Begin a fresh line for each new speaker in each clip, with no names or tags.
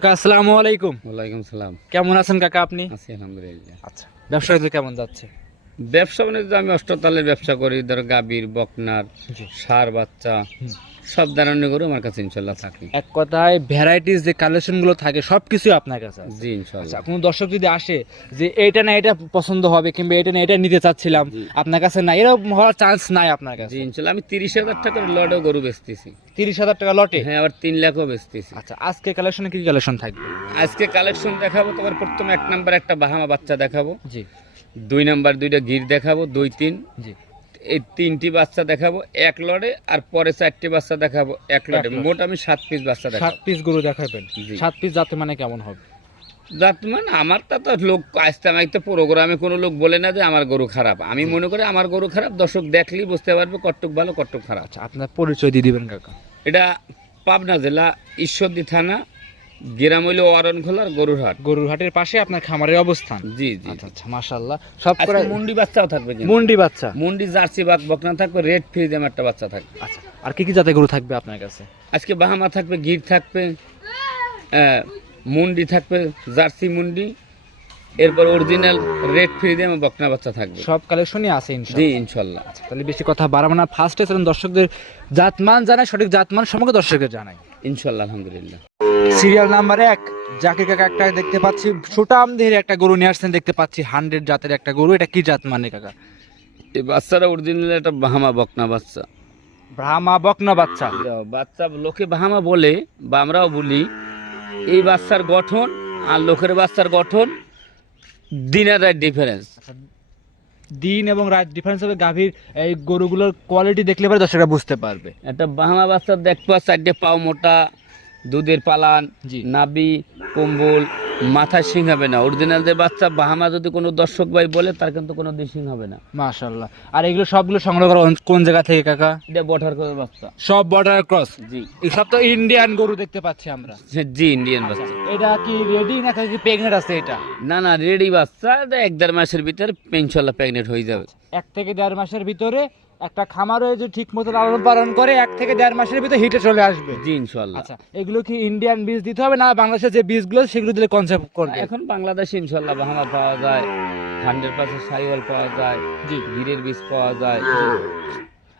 কাকা আসসালামু আলাইকুম।
ওয়ালাইকুম সালাম।
কেমন আছেন কাকা আপনি?
আছি আলহামদুলিল্লাহ।
আচ্ছা ব্যবসা কেমন যাচ্ছে?
ব্যবসা মানে আমি অষ্টতালের ব্যবসা করি ধর গাভীর বকনার সার বাচ্চা। সব ধরনের গরু আমার কাছে ইনশাল্লাহ থাকে।
এক কথায় ভ্যারাইটিস যে কালেকশনগুলো থাকে সবকিছু আপনার কাছে
জি ইনশাল্লাহ।
আচ্ছা কোনো দর্শক যদি আসে যে এটা না এটা পছন্দ হবে কিংবা এটা না এটা নিতে চাচ্ছিলাম আপনার কাছে না এরকম হওয়ার চান্স নাই আপনার কাছে।
জি ইনশাল্লাহ। আমি তিরিশ হাজার টাকার লডেও গরু বেচতেছি।
তিরিশ হাজার টাকা লটে?
হ্যাঁ আবার তিন লাখও বেচতেছি।
আচ্ছা আজকে কালেকশনে কি কালেকশন থাকবে?
আজকে কালেকশন দেখাবো তোমার প্রথমে এক নাম্বার একটা বাহামা বাচ্চা দেখাবো।
জি।
দুই নাম্বার দুইটা গির দেখাবো দুই তিন।
জি।
এই তিনটি বাচ্চা দেখাবো এক লড়ে আর পরে চারটি বাচ্চা দেখাবো এক লড়ে। মোট আমি সাত পিস বাচ্চা
সাত পিস গরু দেখাবেন? সাত পিস যাতে মানে কেমন হবে?
যাত মানে আমার তা তো লোক আসতে আমি তো প্রোগ্রামে কোনো লোক বলে না যে আমার গরু খারাপ। আমি মনে করি আমার গরু খারাপ দর্শক দেখলেই বুঝতে পারবে কট্টুক ভালো কট্টুক খারাপ।
আচ্ছা আপনার পরিচয় দিয়ে দিবেন কাকা।
এটা পাবনা জেলা ঈশ্বরদী থানা গ্রাম হইল অরণখোলার গরুর হাট
গরুর হাটের পাশে আপনার খামারের অবস্থান?
জি জি।
আচ্ছা আচ্ছা মাশাআল্লাহ। সব করে
মুন্ডি বাচ্চাও থাকবে
মুন্ডি বাচ্চা?
মুন্ডি জার্সি বাঘ বকনা থাকবে রেড ফ্রিজেম একটা বাচ্চা থাকবে।
আচ্ছা আর কি কি জাতের গরু থাকবে আপনার কাছে?
আজকে বাহামা থাকবে গির থাকবে মুন্ডি থাকবে জার্সি মুন্ডি এরপর অরিজিনাল রেড ফ্রিজেম বকনা বাচ্চা থাকবে।
সব কালেকশনই আছে
জি
ইনশাআল্লাহ।
ইনশাল্লাহ
আচ্ছা তাহলে বেশি কথা বাড়াবো না। ফার্স্টে চলুন দর্শকদের জাতমান জানাই সঠিক জাতমান সমগ্র দর্শকের জানাই।
ইনশাল্লাহ আলহামদুলিল্লাহ।
সিরিয়াল নাম্বার এক জাকির কাকা একটা দেখতে পাচ্ছি। সুটাম দেহের একটা গরু নিয়ে আসছেন দেখতে পাচ্ছি। হান্ড্রেড জাতের একটা গরু এটা কি জাত মানে কাকা?
এই বাচ্চারা অরিজিনাল একটা বাহামা বকনা বাচ্চা।
ব্রাহ্মা বকনা বাচ্চা।
বাচ্চা লোকে বাহামা বলে বা আমরাও বলি এই বাচ্চার গঠন আর লোকের বাচ্চার গঠন দিনের রাত ডিফারেন্স
আচ্ছা, দিন এবং রাত ডিফারেন্স হবে। গাভীর এই গরুগুলোর কোয়ালিটি দেখলে পরে দর্শকরা বুঝতে পারবে।
একটা বাহামা বাচ্চার দেখবা চারটে পাও মোটা দুধের পালান নাবি কম্বল মাথায় শিং হবে না। অরিজিনাল যে বাচ্চা বাহামা যদি কোনো দর্শক ভাই বলে তার কিন্তু কোনো দিশিং হবে না।
মাশাআল্লাহ। আর এগুলো সবগুলো সংগ্রহ করা কোন জায়গা থেকে কাকা?
এটা বটার করে বাচ্চা।
সব বর্ডার ক্রস?
জি।
সব তো ইন্ডিয়ান গরু দেখতে পাচ্ছি আমরা।
জি ইন্ডিয়ান বাচ্চা।
এটা কি রেডি না কি প্রেগনেন্ট আছে এটা?
না না রেডি বাচ্চা এক দেড় মাসের ভিতরে ইনশাল্লাহ প্রেগনেন্ট হয়ে যাবে।
এক থেকে দেড় মাসের ভিতরে একটা খামারে যদি ঠিক মতো লালন পালন করে এক থেকে দেড় মাসের ভিতরে হিটে চলে আসবে।
জি ইনশাল্লাহ
আচ্ছা এগুলো কি ইন্ডিয়ান বীজ দিতে হবে না বাংলাদেশের যে বীজগুলো সেগুলো দিলে কনসেপ্ট করবে?
এখন বাংলাদেশে ইনশাল্লাহ বাহামা পাওয়া যায় হান্ড্রেড পার্সেন্ট সাইওয়াল পাওয়া যায়
জি।
গিরের বীজ পাওয়া যায়।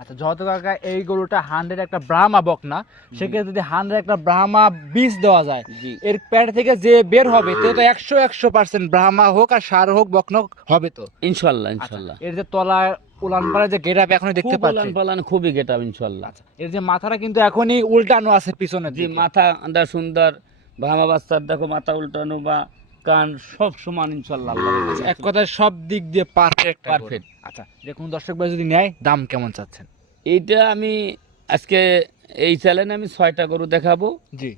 আচ্ছা যত কাকা এই গরুটা হান্ড্রেড একটা ব্রাহ্মা বক না সেক্ষেত্রে যদি হান্ড্রেড একটা ব্রাহ্মা বীজ দেওয়া যায়
জি।
এর প্যাট থেকে যে বের হবে তে তো একশো একশো পার্সেন্ট ব্রাহ্মা হোক আর সার হোক বকন হবে তো?
ইনশাল্লাহ
আচ্ছা,
ইনশাল্লাহ
এর যে তলায় যে গেট এখন দেখতে পাচ্ছি।
পালান খুবই গেটাব ইনশাল্লাহ
আচ্ছা এর যে মাথাটা কিন্তু এখনই উল্টানো আছে পিছনে
জি মাথা আন্দা সুন্দর বাচ্চার দেখো মাথা উল্টানো বা কান সব সমান ইনশাল্লাহ
এক কথায় সব দিক দিয়ে পারফেক্ট
Perfect.
আচ্ছা দেখুন দর্শক ভাই যদি নেয় দাম কেমন চাচ্ছেন?
এইটা আমি আজকে এই চ্যালেঞ্জ আমি ছয়টা গরু দেখাবো।
জি।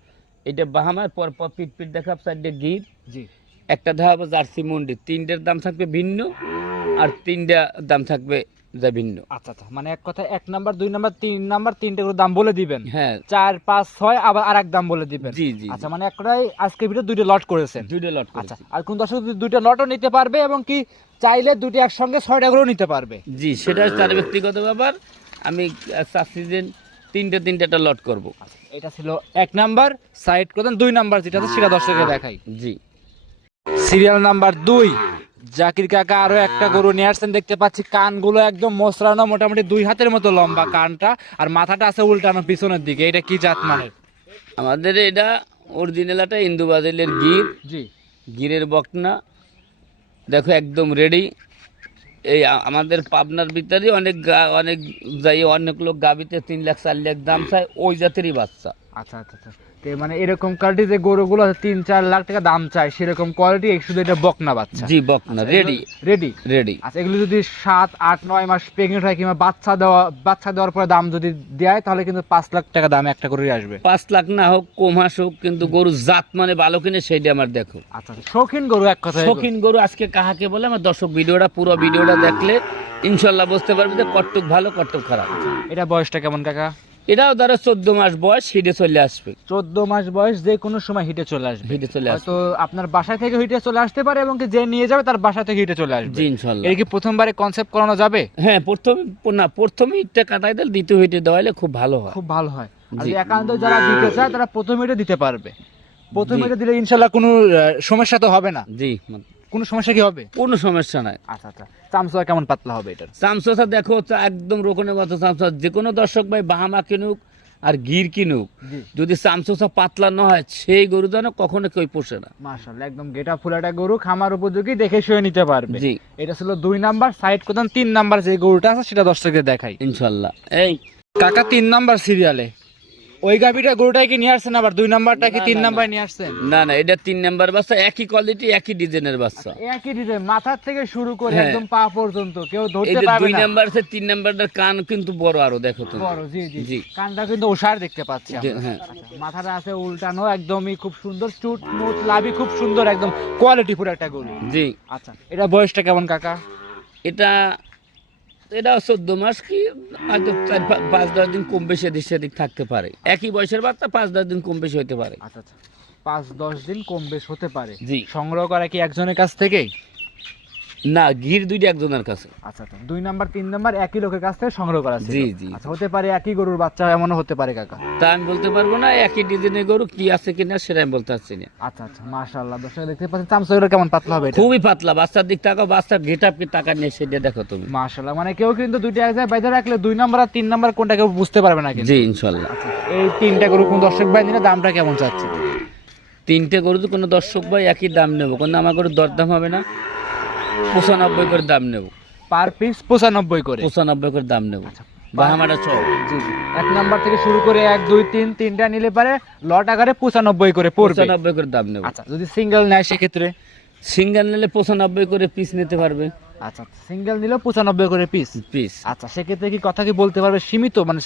এটা বাহামার পর পর পিট পিট দেখাবো চারটে গির।
জি।
একটা দেখাবো জার্সি মন্ডি। তিনটের দাম থাকবে ভিন্ন আর তিনটা দাম থাকবে যা ভিন্ন।
আচ্ছা আচ্ছা মানে এক কথা এক নাম্বার দুই নাম্বার তিন নাম্বার তিনটে করে দাম বলে দিবেন।
হ্যাঁ।
চার পাঁচ ছয় আবার আর এক দাম বলে দিবেন।
জি জি
আচ্ছা মানে একটাই আজকে ভিডিও দুইটা লট করেছেন।
দুইটা লট
আচ্ছা আর কোন দর্শক দুইটা লটও নিতে পারবে এবং কি চাইলে দুটি একসঙ্গে ছয়টা করেও নিতে পারবে?
জি সেটা তার ব্যক্তিগত ব্যাপার। আমি চাচ্ছি যে তিনটে তিনটেটা লট করব।
আচ্ছা এটা ছিল এক নাম্বার সাইড করতেন দুই নাম্বার যেটা আছে সেটা দর্শকে দেখাই।
জি।
সিরিয়াল নাম্বার দুই। জাকির কাকা আরও একটা গরু নিয়ে আসছেন দেখতে পাচ্ছি কানগুলো একদম মোসরানো মোটামুটি দুই হাতের মতো লম্বা কানটা আর মাথাটা আছে উল্টানো পিছনের দিকে। এটা কি জাত মানের?
আমাদের এটা অরিজিনাল একটা ইন্দু বাজাইলের গির।
জি।
গিরের বকনা। দেখো একদম রেডি এই আমাদের পাবনার ভিতরে অনেক গা- অনেক যাই অনেক লোক গাবিতে তিন লাখ চার লাখ দাম চায় ওই জাতেরই বাচ্চা।
আচ্ছা আচ্ছা আচ্ছা। তো মানে এরকম কোয়ালিটি যে গরুগুলো তিন চার লাখ টাকা দাম চায় সেরকম কোয়ালিটি শুধু এটা বকনা বাচ্চা।
জি বকনা রেডি
রেডি
রেডি
আচ্ছা এগুলো যদি সাত আট নয় মাস প্রেগনেন্ট হয় কিংবা বাচ্চা দেওয়া বাচ্চা দেওয়ার পরে দাম যদি দেয় তাহলে কিন্তু পাঁচ লাখ টাকা দাম একটা করে আসবে।
পাঁচ লাখ না হোক কম হাস হোক কিন্তু গরু জাত মানে ভালো কিনে সেইটা আমার দেখো।
আচ্ছা আচ্ছা, শৌখিন গরু এক কথা
শৌখিন গরু আজকে কাহাকে বলে? আমার দর্শক ভিডিওটা পুরো ভিডিওটা দেখলে ইনশাল্লাহ বুঝতে পারবে যে কট্টুক ভালো কট্টুক খারাপ।
এটা বয়সটা কেমন কাকা?
এটাও ধরো চোদ্দ মাস বয়স হিটে চলে আসবে।
চোদ্দ মাস বয়স যে কোনো সময় হিটে চলে আসবে।
হিটে চলে আসবে।
হয়তো আপনার বাসা থেকে হিটে চলে আসতে পারে এবং যে নিয়ে যাবে তার বাসা থেকে হিটে চলে আসবে।
জি ইনশাল্লাহ।
এর কি প্রথমবারে কনসেপ্ট করানো যাবে?
হ্যাঁ প্রথমে না প্রথমে ইটটা কাটাই দিলে দ্বিতীয় হিটে দেওয়ালে খুব ভালো হয়।
খুব ভালো হয়। আর একান্ত যারা দিতে চায় তারা প্রথম হিটে দিতে পারবে। প্রথমে। এটা দিলে ইনশাল্লাহ কোনো সমস্যা তো হবে না।
জি
কোনো সমস্যা কি হবে?
কোনো সমস্যা নাই।
আচ্ছা আচ্ছা। চামচা কেমন পাতলা হবে এটার?
চামচা দেখো একদম রোকনের মতো চামচা। যে কোনো দর্শক ভাই বাহামা কিনুক আর গির কিনুক যদি চামচা পাতলা না হয় সেই গরু যেন কখনো কেউ পোষে না।
মাশাআল্লাহ একদম গেটা ফুলাটা গরু খামার উপযোগী দেখে শুয়ে নিতে পারবে।
জি।
এটা ছিল দুই নাম্বার সাইড কোথাও তিন নাম্বার যে গরুটা আছে সেটা দর্শকদের দেখাই।
ইনশাল্লাহ। এই
কাকা তিন নাম্বার সিরিয়ালে ওই গাবিটা গরুটাই কি নিয়ে আসছেন আবার? দুই নাম্বারটা কি তিন নাম্বার নিয়ে আসছেন?
না না এটা তিন নাম্বার বাচ্চা একই কোয়ালিটি একই ডিজাইনের বাচ্চা।
একই ডিজাইন মাথার থেকে শুরু করে
হ্যাঁ।
একদম পা পর্যন্ত কেউ ধরতে পারবে
দুই নাম্বার আছে তিন নাম্বারটার কান কিন্তু বড় আরও দেখো তুমি
বড় জি জি।
জি।
কানটা কিন্তু ওষার দেখতে পাচ্ছি
হ্যাঁ।
আচ্ছা, মাথাটা আছে উল্টানো একদমই খুব সুন্দর চুট মুট লাভি খুব সুন্দর একদম কোয়ালিটি পুরো একটা গরু।
জি।
আচ্ছা এটা বয়সটা কেমন কাকা?
এটা এটা চোদ্দ মাস কি? হয়তো চার পাঁচ দশ দিন কম বেশি এদিক সেদিক থাকতে পারে। একই বয়সের বাচ্চা পাঁচ দশ দিন কম বেশি হতে পারে।
আচ্ছা আচ্ছা। পাঁচ দশ দিন কম বেশ হতে পারে।
জি।
সংগ্রহ করা কি একজনের কাছ থেকেই?
না গির দুইটা একজনের কাছে।
আচ্ছা আচ্ছা। দুই নাম্বার তিন নাম্বার একই লোকের কাছ থেকে সংগ্রহ করা।
জি, জি।
আচ্ছা হতে পারে একই গরুর বাচ্চা এমনও হতে পারে কাকা।
তা আমি বলতে পারব না একই ডিজাইনের গরু কি আছে কিনা সেটা আমি বলতে পারছি না।
আচ্ছা আচ্ছা মাশাআল্লাহ। দর্শক দেখতে পাচ্ছেন চামচগুলো কেমন পাতলা হবে এটা?
খুবই পাতলা বাচ্চার দিক তাকাও বাচ্চার গেট আপ কি টাকা নিয়ে সেটা দেখো তুমি।
মাশাআল্লাহ মানে কেউ কিন্তু দুইটা এক জায়গায় বেঁধে রাখলে দুই নাম্বার আর তিন নাম্বার কোনটা কেউ বুঝতে পারবে না কিন্তু।
জি ইনশাল্লাহ
আচ্ছা এই তিনটা গরু কোন দর্শক ভাই নিলে দামটা কেমন চাচ্ছে?
তিনটে গরু তো কোনো দর্শক ভাই একই দাম নেব কিন্তু আমার গরুর দরদাম হবে না। পঁচানব্বই করে দাম নেব।
পার পিস পঁচানব্বই করে।
পঁচানব্বই করে দাম নেব।
আচ্ছা।
বাহামাটা ছ
জি জি। এক নাম্বার থেকে শুরু করে এক দুই তিন তিনটা নিলে পারে লট আকারে পঁচানব্বই করে পড়বে।
পঁচানব্বই করে দাম নেব।
আচ্ছা যদি সিঙ্গেল নেয় সেক্ষেত্রে?
সিঙ্গেল নিলে পঁচানব্বই করে পিস নিতে পারবে।
আচ্ছা সিঙ্গেল নিলেও পঁচানব্বই করে পিস
পিস
আচ্ছা সেক্ষেত্রে কি কথা কি বলতে পারবে? সীমিত মানে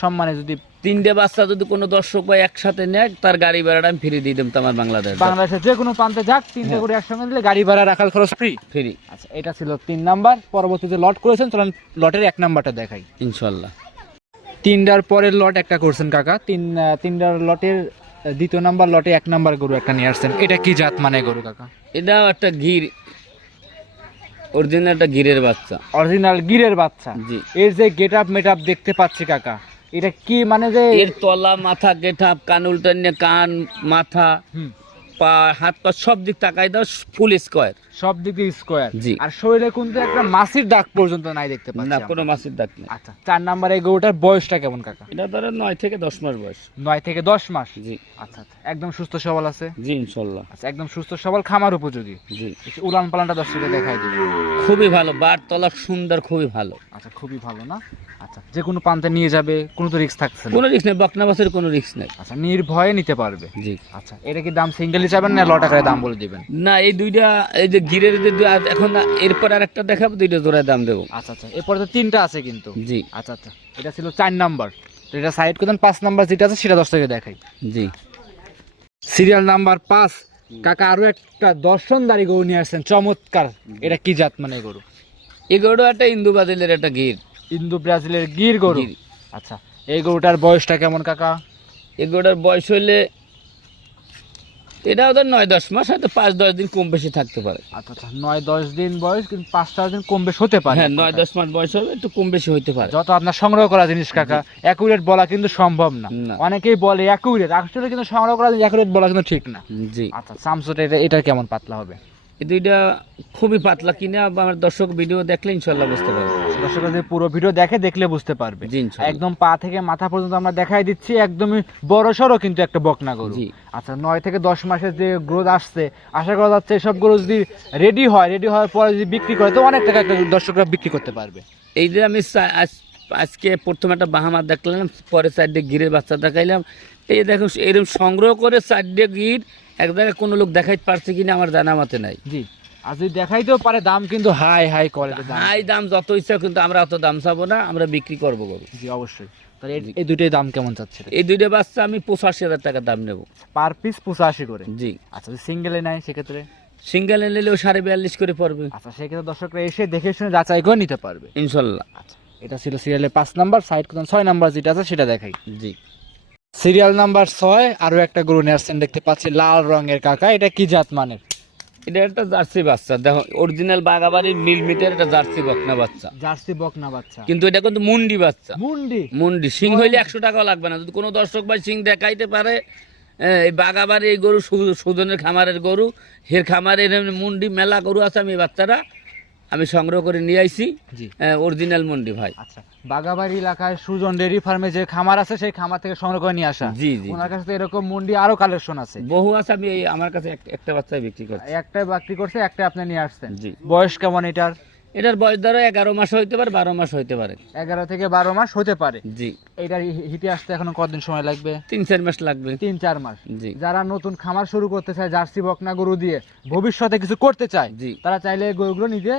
সম্মানে যদি
তিনটে বাচ্চা যদি কোনো দর্শক ভাই একসাথে নেয় তার গাড়ি ভাড়াটা আমি ফ্রি দিয়ে দিতাম আমার বাংলাদেশ।
বাংলাদেশের যে কোনো প্রান্তে যাক তিনটে
হ্যাঁ।
করে একসঙ্গে দিলে গাড়ি ভাড়া রাখার খরচ ফ্রি
ফ্রি
আচ্ছা এটা ছিল তিন নাম্বার। পরবর্তীতে লট করেছেন চলেন লটের এক নাম্বারটা দেখাই।
ইনশাল্লাহ
তিনটার পরের লট একটা করছেন কাকা। তিন তিনটার লটের দ্বিতীয় নাম্বার লটে এক নাম্বার গরু একটা নিয়ে আসছেন। এটা কি জাত মানে গরু কাকা?
এটাও একটা গির অরিজিনাল একটা গিরের বাচ্চা।
অরিজিনাল গিরের বাচ্চা?
জি।
এর যে গেট আপ মেট আপ দেখতে পাচ্ছি কাকা এটা কি মানে যে
এর তলা মাথা গেঠাপ কান উল্টানিয়ে কান মাথা
হুম,
পা হাত পা সব দিক তাকাই দাও ফুল স্কোয়ার
সব দিকে স্কোয়ার
জি।
আর শরীরে কিন্তু একটা দাগ পর্যন্ত নাই দেখতে পাচ্ছি
না কোনো দাগ নেই।
আচ্ছা চার নাম্বার গরুটার বয়সটা কেমন কাকা?
এটা ধরো নয় থেকে দশ মাস বয়স।
নয় থেকে দশ মাস?
জি।
আচ্ছা আচ্ছা। একদম সুস্থ সবল আছে?
জি ইনশাল্লাহ।
আচ্ছা একদম সুস্থ সবল খামার উপযোগী।
জি।
উলান পালানটা দর্শকে দেখাই দিই।
খুবই ভালো বার তলা সুন্দর খুবই ভালো।
আচ্ছা খুবই ভালো না? আচ্ছা যে কোনো প্রান্তে নিয়ে যাবে কোনো তো রিস্ক থাকছে না।
কোনো রিস্ক নেই বকনা বাসের কোনো রিস্ক নেই।
আচ্ছা নির্ভয়ে নিতে পারবে।
জি।
আচ্ছা এটা কি দাম সিঙ্গেল হিসাবে না লট আকারে দাম বলে দিবেন?
না এই দুইটা এই যে গিরের যে এখন এরপর আর একটা দেখাবো দুইটা জোড়ায় দাম দেবো।
আচ্ছা আচ্ছা এরপরে তো তিনটা আছে কিন্তু।
জি।
আচ্ছা আচ্ছা এটা ছিল চার নাম্বার। তো এটা সাইড করতেন পাঁচ নাম্বার যেটা আছে সেটা দশ থেকে দেখাই।
জি।
সিরিয়াল নাম্বার পাঁচ কাকা আরও একটা দর্শনদারি গরু নিয়ে আসছেন চমৎকার। এটা কি জাত মানে গরু?
এই গরু একটা ইন্দু বাদিলের একটা গির।
ইন্দো ব্রাজিলের গির। গরু। আচ্ছা এই গরুটার বয়সটা কেমন কাকা?
এই গরুটার বয়স হইলে এটা ওদের নয় দশ মাস হয়তো পাঁচ দশ দিন কম বেশি থাকতে পারে।
আচ্ছা আচ্ছা নয় দশ দিন বয়স কিন্তু পাঁচ ছয় দিন কম বেশি হতে পারে।
হ্যাঁ নয় দশ মাস বয়স হবে একটু কম বেশি হতে পারে।
যত আপনার সংগ্রহ করা জিনিস কাকা অ্যাকুরেট বলা কিন্তু সম্ভব না। অনেকেই বলে অ্যাকুরেট আসলে কিন্তু সংগ্রহ করা অ্যাকুরেট বলা কিন্তু ঠিক না।
জি।
আচ্ছা সামসুট এটা এটা কেমন পাতলা হবে?
এই দুইটা খুবই পাতলা কিনে আমার দর্শক ভিডিও দেখলে ইনশাল্লাহ বুঝতে পারবে।
দর্শকরা যদি পুরো ভিডিও দেখে দেখলে বুঝতে পারবে। একদম পা থেকে মাথা পর্যন্ত আমরা দেখাই দিচ্ছি একদমই বড় সড়ো কিন্তু একটা বকনা গরু। আচ্ছা নয় থেকে দশ মাসের যে গ্রোথ আসছে আশা করা যাচ্ছে এসব গরু যদি রেডি হয় রেডি হওয়ার পরে যদি বিক্রি করে তো অনেক টাকা একটা দর্শকরা বিক্রি করতে পারবে।
এই যে আমি আজ- আজকে প্রথম একটা বাহামা দেখলাম পরে চারটে গিরের বাচ্চা দেখাইলাম। এই দেখো এরকম সংগ্রহ করে চারটে গির এক জায়গায় কোনো লোক দেখাইতে পারছে কিনা আমার জানা মতে নাই।
জি। আর যদি দেখাইতেও পারে দাম কিন্তু হাই হাই করে
হাই দাম যত ইচ্ছা কিন্তু আমরা অত দাম চাবো না আমরা বিক্রি করব গরু।
জি অবশ্যই। তাহলে এই- দুটোই দাম কেমন চাচ্ছে?
এই দুইটা বাচ্চা আমি পঁচাশি হাজার টাকা দাম নেব।
পার পিস পঁচাশি করে?
জি।
আচ্ছা সিঙ্গেলে নেয় সেক্ষেত্রে?
সিঙ্গেল নিলেও সাড়ে বিয়াল্লিশ করে পড়বে।
আচ্ছা সেক্ষেত্রে দর্শকরা এসে দেখে শুনে যাচাই করে নিতে পারবে।
ইনশাল্লাহ।
আচ্ছা এটা ছিল সিরিয়ালের পাঁচ নাম্বার সাইড ছয় নাম্বার যেটা আছে সেটা দেখাই।
জি।
সিরিয়াল নাম্বার ছয় আরও একটা গরু নিয়ে দেখতে পাচ্ছি লাল রঙের কাকা। এটা কি জাত মানের?
এটা একটা জার্সি বাচ্চা। দেখো অরিজিনাল বাগাবাড়ির মিল মিটার একটা জার্সি বকনা বাচ্চা।
জার্সি বকনা বাচ্চা।
কিন্তু এটা কিন্তু মুন্ডি বাচ্চা।
মুন্ডি?
মুন্ডি। সিং হইলে একশো টাকা লাগবে না। যদি কোনো দর্শক ভাই সিং দেখাইতে পারে এই বাগাবাড়ি এই গরু সুজনের খামারের গরু হের খামারের মুন্ডি মেলা গরু আছে আমি বাচ্চারা আমি সংগ্রহ করে নিয়ে আইছি
জি।
অরিজিনাল মন্ডি ভাই।
আচ্ছা বাগাবাড়ি এলাকায় সুজন ডেরি ফার্মে যে খামার আছে সেই খামার থেকে সংগ্রহ করে নিয়ে আসা।
জি জি
ওনার কাছে তো এরকম মন্ডি আরও কালেকশন আছে।
বহু আছে আমি আমার কাছে একটা বাচ্চাই বিক্রি করছি।
একটাই বিক্রি করছে একটা আপনি নিয়ে আসছেন।
জি।
বয়স কেমন এটার?
এটার বয়স ধরো এগারো মাস হইতে পারে বারো মাস হইতে পারে।
এগারো থেকে বারো মাস হতে পারে।
জি।
এটার হিটে আসতে এখনও কতদিন সময় লাগবে?
তিন চার মাস লাগবে।
তিন চার মাস।
জি।
যারা নতুন খামার শুরু করতে চায় জার্সি বকনা গরু দিয়ে ভবিষ্যতে কিছু করতে চায়
জি।
তারা চাইলে গরুগুলো নিজে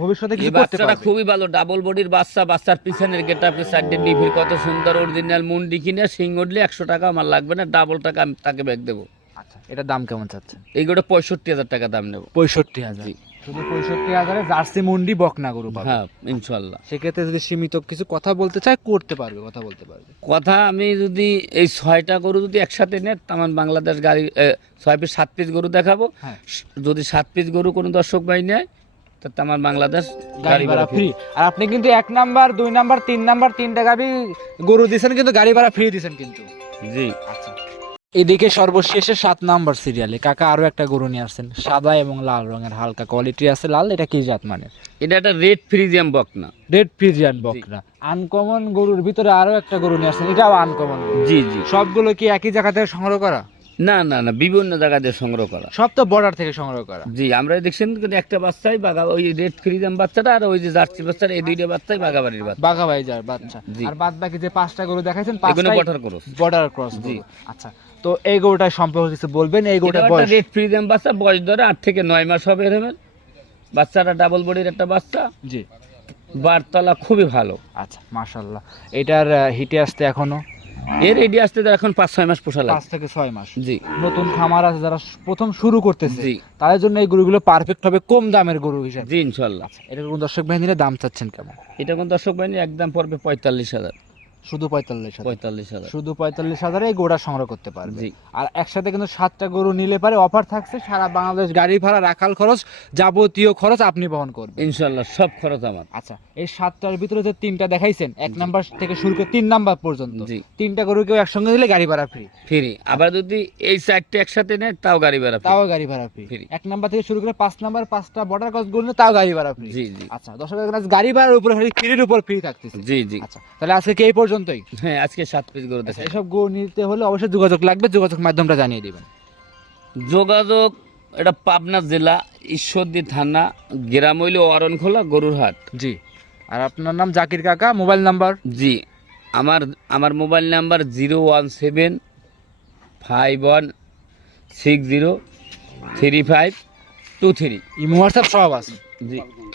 ভবিষ্যতে কিছু করতে
বাচ্চাটা
পারবে।
খুবই ভালো ডাবল বডির বাচ্চা বাচ্চার পিছনের গেট আপনি সাইডে নিভির কত সুন্দর অরিজিনাল মুন্ডি কিনে সিং উঠলে একশো টাকা আমার লাগবে না ডাবল টাকা আমি তাকে ব্যাগ দেবো।
আচ্ছা এটার দাম কেমন চাচ্ছেন?
এই গোটা পঁয়ষট্টি হাজার টাকা দাম নেব।
পঁয়ষট্টি হাজার? শুধু পঁয়ষট্টি হাজারে জার্সি মুন্ডি বকনা গরু
হ্যাঁ ইনশাল্লাহ
সেক্ষেত্রে যদি সীমিত কিছু কথা বলতে চায় করতে পারবে কথা বলতে পারবে।
কথা আমি যদি এই ছয়টা গরু যদি একসাথে নেন আমার বাংলাদেশ গাড়ি ছয় পিস সাত পিস গরু দেখাবো।
হ্যাঁ।
যদি সাত পিস গরু কোনো দর্শক ভাই নেয় তাতে আমার বাংলাদেশ
গাড়ি ভাড়া ফ্রি আর আপনি কিন্তু এক নাম্বার দুই নাম্বার তিন নাম্বার তিনটা গরু দিছেন কিন্তু গাড়ি ভাড়া ফ্রি দিছেন কিন্তু।
জি।
আচ্ছা। এদিকে সর্বশেষে সাত নাম্বার সিরিয়ালে কাকা আরও একটা গরু নিয়ে আসছেন সাদা এবং লাল রঙের হালকা কোয়ালিটি আছে লাল এটা কি জাত মানে?
এটা একটা রেড ফ্রিজিয়াম বকনা।
রেড ফ্রিজিয়ান বকরা আনকমন গরুর ভিতরে আরও একটা গরু নিয়ে আসছেন এটাও আনকমন
জি জি।
সবগুলো কি একই জায়গা থেকে সংগ্রহ করা?
না না না বিভিন্ন জায়গা দিয়ে সংগ্রহ করা।
সব তো বর্ডার থেকে সংগ্রহ করা।
জি আমরা দেখছেন কিন্তু একটা বাচ্চাই বাগা ওই রেড ফ্রিজিয়াম বাচ্চাটা আর ওই যে জার্সি বাচ্চাটা এই দুইটা বাচ্চাই বাগাবাড়ির বাচ্চা।
বাঘা যার বাচ্চা। আর বাদ বাকি যে পাঁচটা গরু দেখাইছেন
এগুলো
পাঁচটাই
বটার করো
বর্ডার ক্রস
জি।
আচ্ছা তো এই গরুটার সম্পর্কে কিছু বলবেন? এই গরুটার বয়স?
রেড ফ্রিজিয়াম বাচ্চা বয়স ধরে আট থেকে নয় মাস হবে এরমের বাচ্চাটা ডাবল বডির একটা বাচ্চা।
জি।
বারতলা খুবই ভালো।
আচ্ছা মাশাল্লাহ এটার হিটে আসতে এখনও?
এর এডি আসতে তো এখন পাঁচ ছয় মাস পোষা
পাঁচ থেকে ছয় মাস।
জি।
নতুন খামার আছে যারা প্রথম শুরু করতেছে।
জি।
তাদের জন্য এই গরুগুলো পারফেক্ট হবে কম দামের গরু হিসেবে।
জি ইনশাল্লাহ।
এটা কোন দর্শক বাহিনীর দাম চাচ্ছেন কেমন?
এটা কোন দর্শক বাহিনী? একদম পড়বে পঁয়তাল্লিশ হাজার।
শুধু পঁয়তাল্লিশ হাজার।
পঁয়তাল্লিশ হাজার।
শুধু পঁয়তাল্লিশ হাজারে এই গরুটা সংগ্রহ করতে পারবে। আর একসাথে কিন্তু সাতটা গরু নিলে পারে অফার থাকছে সারা বাংলাদেশ গাড়ি ভাড়া রাখাল খরচ যাবতীয় খরচ আপনি বহন করবেন।
ইনশাল্লাহ সব খরচ আমার।
আচ্ছা এই সাতটার ভিতরে যে তিনটা দেখাইছেন এক নাম্বার থেকে শুরু করে তিন নাম্বার পর্যন্ত তিনটা গরু কেউ একসঙ্গে দিলে গাড়ি ভাড়া ফ্রি
ফ্রি। আবার যদি এই চারটে একসাথে নেয় তাও গাড়ি ভাড়া
তাও গাড়ি ভাড়া ফ্রি।
Free।
এক নাম্বার থেকে শুরু করে পাঁচ নাম্বার পাঁচটা বর্ডার ক্রস গরু তাও গাড়ি ভাড়া ফ্রি
জি জি।
আচ্ছা দর্শক গাড়ি ভাড়ার উপরে ফ্রির উপর ফ্রি থাকতেছে।
জি জি।
আচ্ছা তাহলে আজকে কি এই পর্যন্তই।
হ্যাঁ আজকে সাত পিস গরু
আচ্ছা, এসব গরু নিতে হলে অবশ্যই যোগাযোগ লাগবে যোগাযোগ মাধ্যমটা জানিয়ে দিবেন।
যোগাযোগ এটা পাবনা জেলা ঈশ্বরদী থানা গ্রাম হইল অরণখোলা গরুর হাট
জি। আর আপনার নাম জাকির কাকা মোবাইল নাম্বার?
জি। আমার আমার mobile number zero one seven five one six zero three five two three.
Imo WhatsApp সব আছে।
জি।